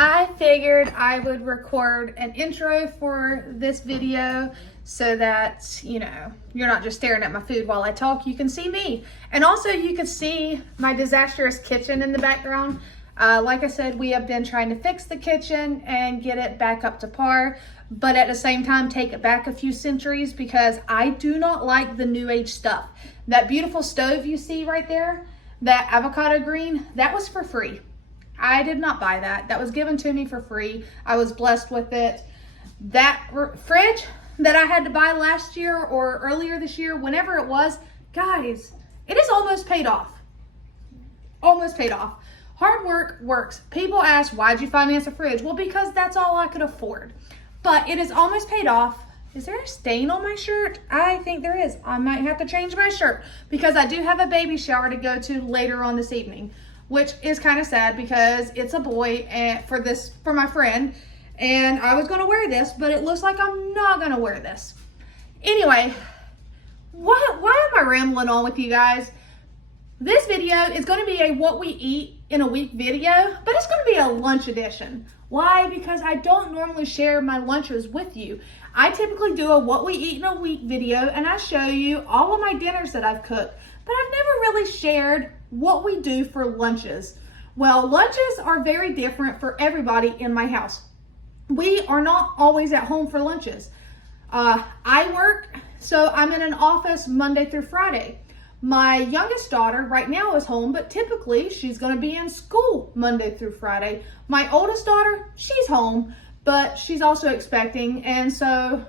I figured I would record an intro for this video so that, you're not just staring at my food while I talk. You can see me. And also you can see my disastrous kitchen in the background. Like I said, we have been trying to fix the kitchen and get it back up to par, but at the same time, take it back a few centuries because I do not like the new age stuff. That beautiful stove you see right there, that avocado green, that was for free. I did not buy that. That was given to me for free. I was blessed with it. That fridge that I had to buy last year or earlier this year, whenever it was, guys, it is almost paid off. Almost paid off. Hard work works. People ask, why'd you finance a fridge? Well, because that's all I could afford. But it is almost paid off. Is there a stain on my shirt? I think there is. I might have to change my shirt because I do have a baby shower to go to later on this evening, which is kind of sad because it's a boy and for my friend, and I was going to wear this, but it looks like I'm not going to wear this. Anyway, why am I rambling on with you guys? This video is going to be a what we eat in a week video, but it's going to be a lunch edition. Why? Because I don't normally share my lunches with you. I typically do a what we eat in a week video, and I show you all of my dinners that I've cooked, but I've never really shared what we do for lunches. Well, lunches are very different for everybody in my house. We are not always at home for lunches. I work, so I'm in an office Monday through Friday. My youngest daughter right now is home, but typically she's going to be in school Monday through Friday. My oldest daughter, she's home, but she's also expecting, and so,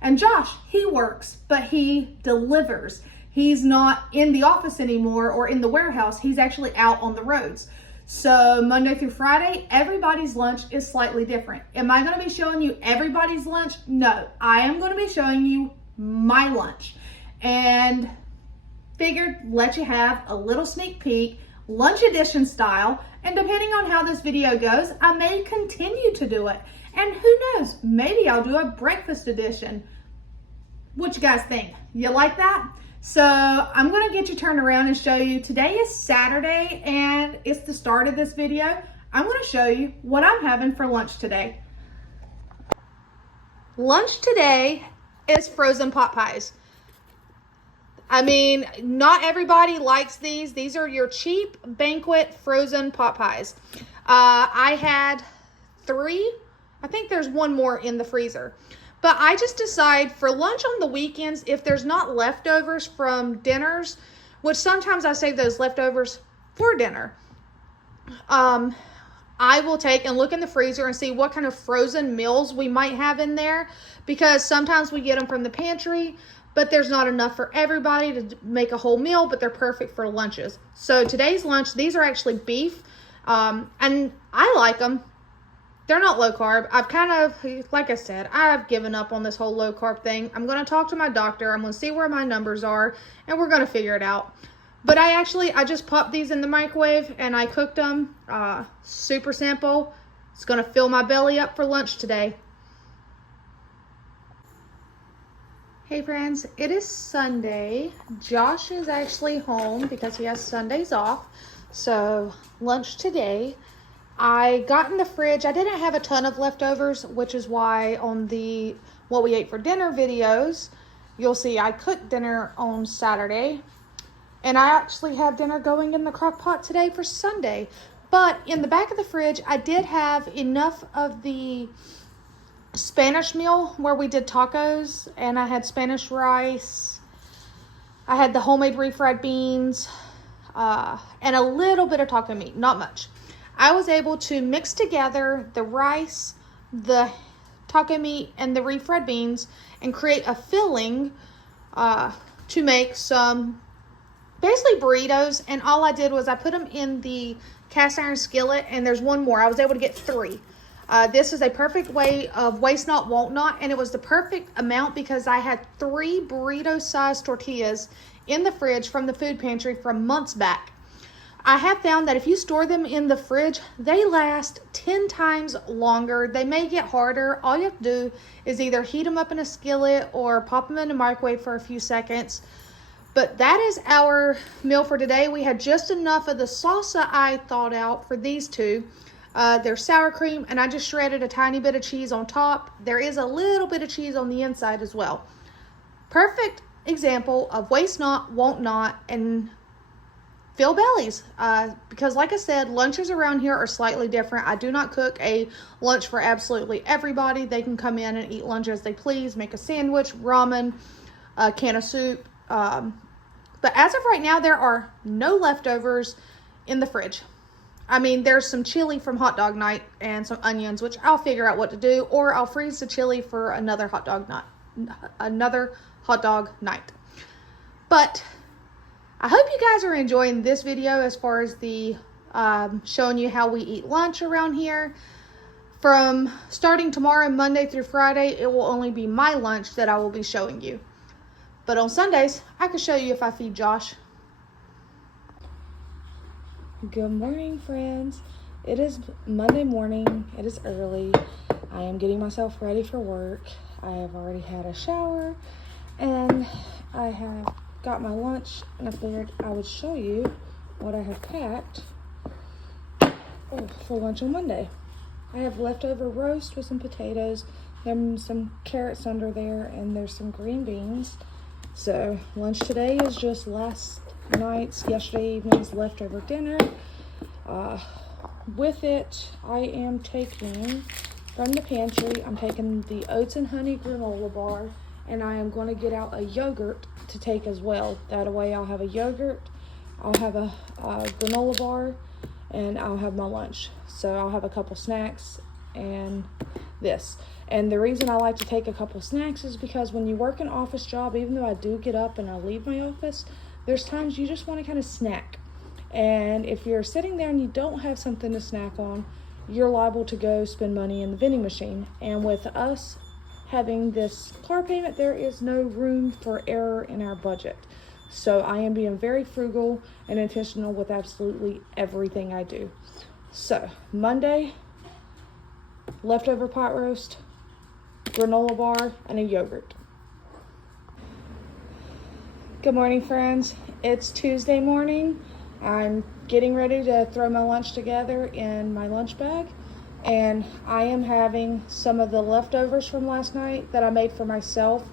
and Josh, he works, but he delivers. He's not in the office anymore or in the warehouse. He's actually out on the roads. So Monday through Friday, everybody's lunch is slightly different. Am I going to be showing you everybody's lunch? No, I am going to be showing you my lunch. And figured let you have a little sneak peek, lunch edition style. And depending on how this video goes, I may continue to do it. And who knows, maybe I'll do a breakfast edition. What you guys think? You like that? So I'm going to get you turned around and show you. Today is Saturday and it's the start of this video. I'm going to show you what I'm having for lunch today. Lunch today is frozen pot pies. I mean, not everybody likes these. These are your cheap banquet frozen pot pies. I had 3. I think there's one more in the freezer. But I just decide for lunch on the weekends, if there's not leftovers from dinners, which sometimes I save those leftovers for dinner, I will take and look in the freezer and see what kind of frozen meals we might have in there, because sometimes we get them from the pantry, but there's not enough for everybody to make a whole meal, but they're perfect for lunches. So today's lunch, these are actually beef, and I like them. They're not low carb. I've kind of, like I said, I've given up on this whole low carb thing. I'm going to talk to my doctor. I'm going to see where my numbers are, and we're going to figure it out. But I just popped these in the microwave, and I cooked them. Super simple. It's going to fill my belly up for lunch today. Hey friends, it is Sunday. Josh is actually home because he has Sundays off. So lunch today, I got in the fridge. I didn't have a ton of leftovers, which is why on the what we ate for dinner videos, you'll see I cooked dinner on Saturday. And I actually have dinner going in the crock pot today for Sunday. But in the back of the fridge, I did have enough of the Spanish meal where we did tacos, and I had Spanish rice. I had the homemade refried beans, and a little bit of taco meat, not much. I was able to mix together the rice, the taco meat, and the refried beans and create a filling to make some basically burritos. And all I did was I put them in the cast iron skillet, and there's one more. I was able to get 3. This is a perfect way of waste not, want not, and it was the perfect amount because I had 3 burrito-sized tortillas in the fridge from the food pantry from months back. I have found that if you store them in the fridge, they last 10 times longer. They may get harder. All you have to do is either heat them up in a skillet or pop them in the microwave for a few seconds. But that is our meal for today. We had just enough of the salsa I thawed out for these 2. There's sour cream, and I just shredded a tiny bit of cheese on top. There is a little bit of cheese on the inside as well. Perfect example of waste not, want not, and fill bellies. Because like I said, lunches around here are slightly different. I do not cook a lunch for absolutely everybody. They can come in and eat lunch as they please, make a sandwich, ramen, a can of soup. But as of right now, there are no leftovers in the fridge. I mean, there's some chili from hot dog night and some onions, which I'll figure out what to do, or I'll freeze the chili for another hot dog night. But I hope you guys are enjoying this video as far as the showing you how we eat lunch around here. From starting tomorrow, Monday through Friday, it will only be my lunch that I will be showing you. But on Sundays, I can show you if I feed Josh. Good morning, friends. It is Monday morning. It is early. I am getting myself ready for work. I have already had a shower and I have got my lunch, and I figured I would show you what I have packed for lunch on Monday. I have leftover roast with some potatoes. There's some carrots under there, and there's some green beans. So lunch today is just yesterday evening's leftover dinner. With it, I am taking from the pantry, I'm taking the oats and honey granola bar, and I am going to get out a yogurt to take as well. That way I'll have a yogurt, I'll have a granola bar, and I'll have my lunch. So I'll have a couple snacks and this. And the reason I like to take a couple snacks is because when you work an office job, even though I do get up and I leave my office, there's times you just want to kind of snack. And if you're sitting there and you don't have something to snack on, you're liable to go spend money in the vending machine. And with us having this car payment, there is no room for error in our budget. So I am being very frugal and intentional with absolutely everything I do. So Monday, leftover pot roast, granola bar, and a yogurt. Good morning, friends. It's Tuesday morning. I'm getting ready to throw my lunch together in my lunch bag, and I am having some of the leftovers from last night that I made for myself,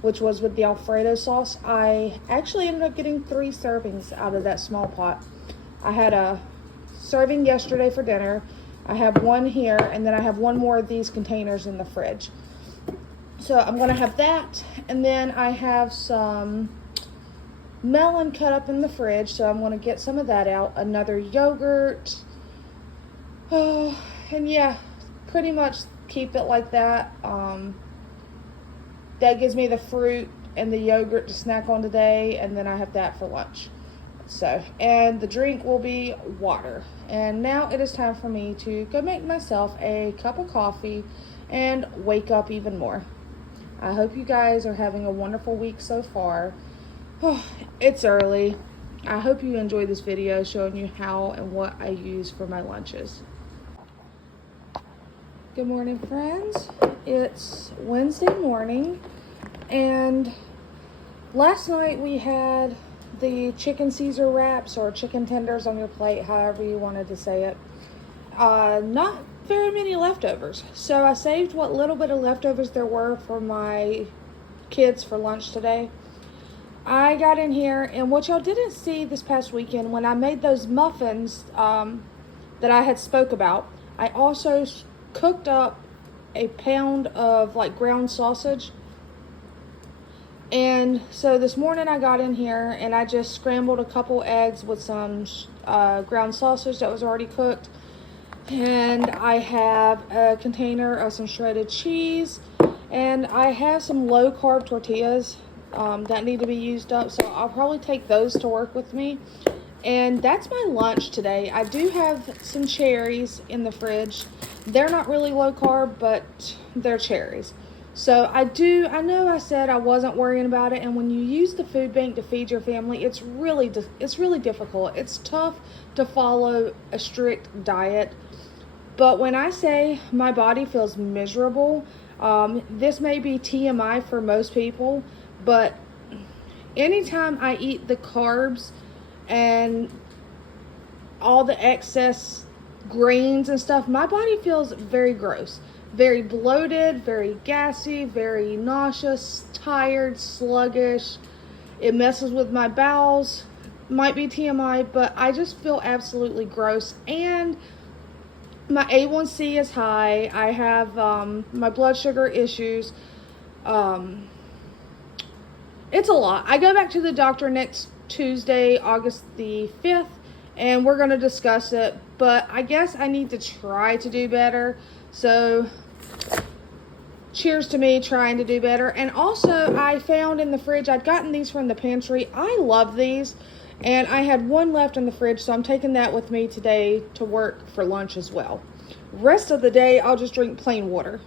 which was with the Alfredo sauce. I actually ended up getting 3 servings out of that small pot. I had a serving yesterday for dinner. I have one here, and then I have one more of these containers in the fridge. So I'm going to have that, and then I have some melon cut up in the fridge, so I'm going to get some of that out. Another yogurt. And yeah, pretty much keep it like that. That gives me the fruit and the yogurt to snack on today, and then I have that for lunch. So, and the drink will be water. And now it is time for me to go make myself a cup of coffee and wake up even more. I hope you guys are having a wonderful week so far. It's early. I hope you enjoyed this video showing you how and what I use for my lunches. Good morning, friends. It's Wednesday morning, and last night we had the chicken Caesar wraps, or chicken tenders on your plate, however you wanted to say it. Not very many leftovers, so I saved what little bit of leftovers there were for my kids for lunch today. I got in here, and what y'all didn't see this past weekend when I made those muffins that I had spoke about, I also cooked up a pound of like ground sausage. And so this morning I got in here and I just scrambled a couple eggs with some ground sausage that was already cooked. And I have a container of some shredded cheese, and I have some low carb tortillas that need to be used up, so I'll probably take those to work with me. And that's my lunch today. I do have some cherries in the fridge. They're not really low carb, but they're cherries. So I know I said I wasn't worrying about it, and when you use the food bank to feed your family, it's really difficult. It's tough to follow a strict diet. But when I say my body feels miserable, this may be TMI for most people, but anytime I eat the carbs and all the excess grains and stuff, my body feels very gross. Very bloated, very gassy, very nauseous, tired, sluggish. It messes with my bowels. Might be TMI, but I just feel absolutely gross. And my A1C is high. I have my blood sugar issues. It's a lot. I go back to the doctor next Tuesday, August the 5th, and we're going to discuss it. But I guess I need to try to do better. So cheers to me trying to do better. And also, I found in the fridge, I'd gotten these from the pantry. I love these. And I had one left in the fridge, so I'm taking that with me today to work for lunch as well. Rest of the day, I'll just drink plain water.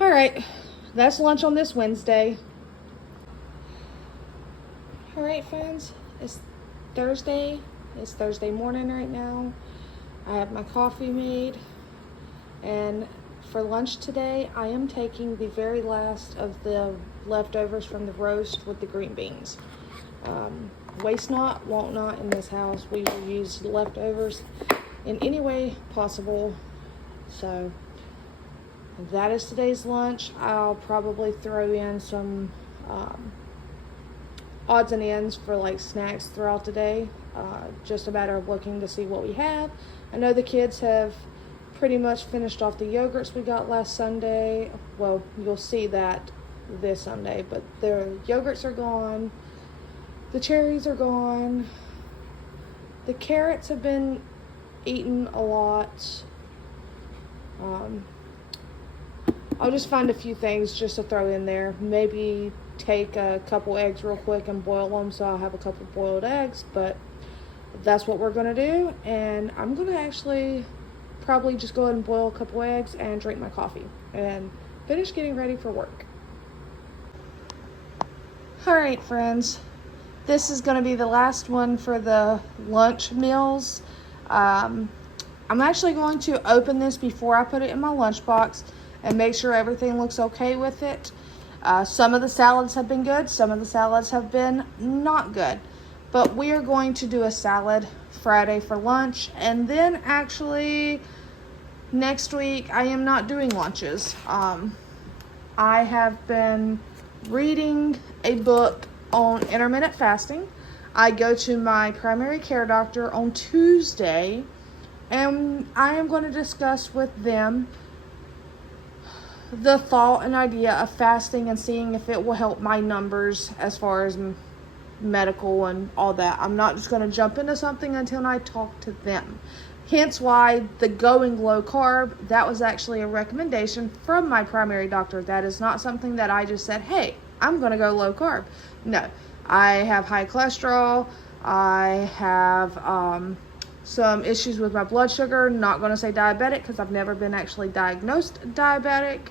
All right, that's lunch on this Wednesday. All right, friends, it's Thursday. It's Thursday morning right now. I have my coffee made. And for lunch today, I am taking the very last of the leftovers from the roast with the green beans. Waste not, want not in this house. We will use leftovers in any way possible. So that is today's lunch. I'll probably throw in some odds and ends for like snacks throughout the day. Just a matter of looking to see what we have. I know the kids have pretty much finished off the yogurts we got last Sunday. Well, you'll see that this Sunday, but the yogurts are gone. The cherries are gone. The carrots have been eaten a lot. I'll just find a few things just to throw in there. Maybe take a couple eggs real quick and boil them, so I'll have a couple boiled eggs. But that's what we're going to do. And I'm going to actually probably just go ahead and boil a couple eggs and drink my coffee and finish getting ready for work. All right, friends. This is going to be the last one for the lunch meals. I'm actually going to open this before I put it in my lunchbox and make sure everything looks okay with it. Some of the salads have been good. Some of the salads have been not good. But we are going to do a salad Friday for lunch. And then actually next week I am not doing lunches. I have been reading a book on intermittent fasting. I go to my primary care doctor on Tuesday, and I am going to discuss with them the thought and idea of fasting and seeing if it will help my numbers as far as medical and all that. I'm not just going to jump into something until I talk to them. Hence why the going low carb, that was actually a recommendation from my primary doctor. That is not something that I just said, hey, I'm going to go low carb. No, I have high cholesterol. I have some issues with my blood sugar. Not going to say diabetic because I've never been actually diagnosed diabetic.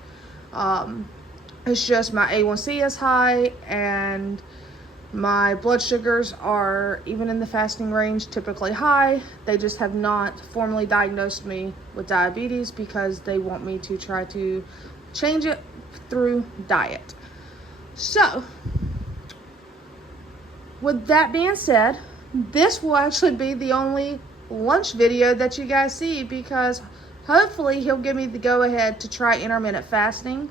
It's just my A1C is high and my blood sugars are, even in the fasting range, typically high. They just have not formally diagnosed me with diabetes because they want me to try to change it through diet. So, with that being said, this will actually be the only lunch video that you guys see because hopefully he'll give me the go-ahead to try intermittent fasting,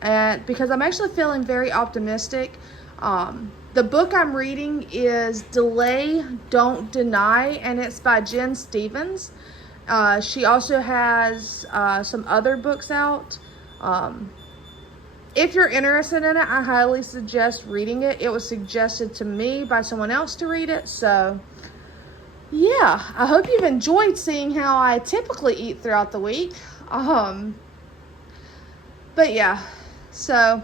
and because I'm actually feeling very optimistic. The book I'm reading is Delay, Don't Deny, and it's by Jen Stevens. She also has some other books out. If you're interested in it, I highly suggest reading it. It was suggested to me by someone else to read it. So, yeah, I hope you've enjoyed seeing how I typically eat throughout the week. But yeah, so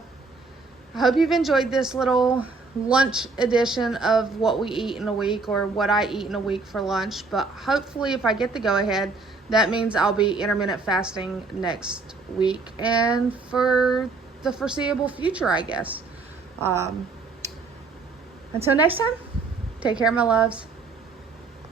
I hope you've enjoyed this little lunch edition of what we eat in a week, or what I eat in a week for lunch. But hopefully if I get the go ahead, that means I'll be intermittent fasting next week and for the foreseeable future, I guess. Until next time, take care, my loves.